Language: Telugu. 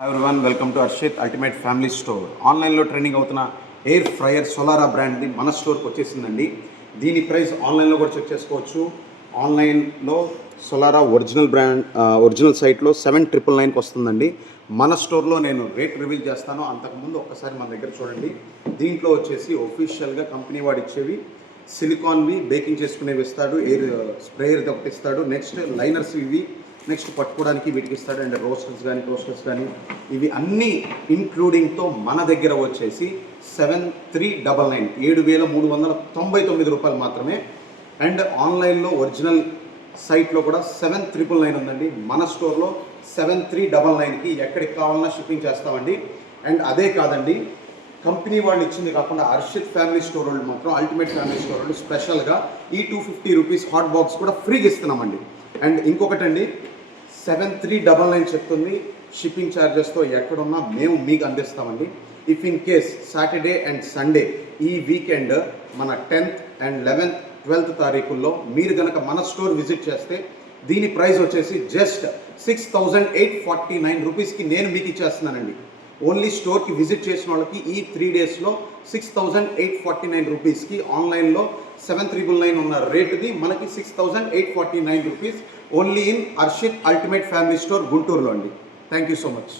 Hi everyone, welcome to Harshit ultimate family store. ఆన్లైన్లో ట్రెండింగ్ అవుతున్న ఎయిర్ ఫ్రైయర్ సోలారా బ్రాండ్ది మన స్టోర్కి వచ్చేసిందండి. దీని ప్రైస్ ఆన్లైన్లో కూడా చెక్ చేసుకోవచ్చు. ఆన్లైన్లో సోలారా ఒరిజినల్ సైట్లో 7,999కి వస్తుందండి. మన స్టోర్లో నేను రేట్ రివీల్ చేస్తాను. అంతకుముందు ఒక్కసారి మన దగ్గర చూడండి. దీంట్లో వచ్చేసి ఒఫీషియల్గా కంపెనీ వాడు ఇచ్చేవి సిలికాన్వి బేకింగ్ చేసుకునేవి ఇస్తాడు, ఎయిర్ స్ప్రేయర్ ఒకటి ఇస్తాడు, నెక్స్ట్ లైనర్స్ ఇవి, నెక్స్ట్ పట్టుకోవడానికి వీటికి ఇస్తాడు, అండ్ టోస్టర్స్ కానీ ఇవి అన్నీ ఇంక్లూడింగ్తో మన దగ్గర వచ్చేసి 7,399 7,399 రూపాయలు మాత్రమే. అండ్ ఆన్లైన్లో ఒరిజినల్ సైట్లో కూడా 7,999 ఉందండి. మన స్టోర్లో 7,399కి ఎక్కడికి కావాలన్నా షిప్పింగ్ చేస్తామండి. అండ్ అదే కాదండి, కంపెనీ వాళ్ళు ఇచ్చింది కాకుండా హర్షిత్ ఫ్యామిలీ స్టోర్ వాళ్ళు మాత్రం అల్టిమేట్ ఫ్యామిలీ స్టోర్ వాళ్ళు స్పెషల్గా ఈ 250 రూపీస్ హాట్ బాక్స్ కూడా ఫ్రీగా ఇస్తున్నామండి. అండ్ ఇంకొకటండి, 7,399 చెప్తుంది. షిప్పింగ్ ఛార్జెస్తో ఎక్కడున్నా మేము మీకు అందిస్తామండి. If in case Saturday and Sunday ఈ వీకెండ్ మన 10th అండ్ 11th 12th తారీఖుల్లో మీరు కనుక మన స్టోర్ విజిట్ చేస్తే దీని ప్రైస్ వచ్చేసి జస్ట్ 6,849 రూపీస్కి నేను మీకు ఇచ్చేస్తున్నానండి. ఓన్లీ స్టోర్కి విజిట్ చేసిన వాళ్ళకి ఈ 3 డేస్లో 6,849 రూపీస్కి ఆన్లైన్లో 7,399 ఉన్న రేటుది మనకి 6,849 rupees only in Harshit ultimate family store గుంటూరులో అండి. Thank you so much.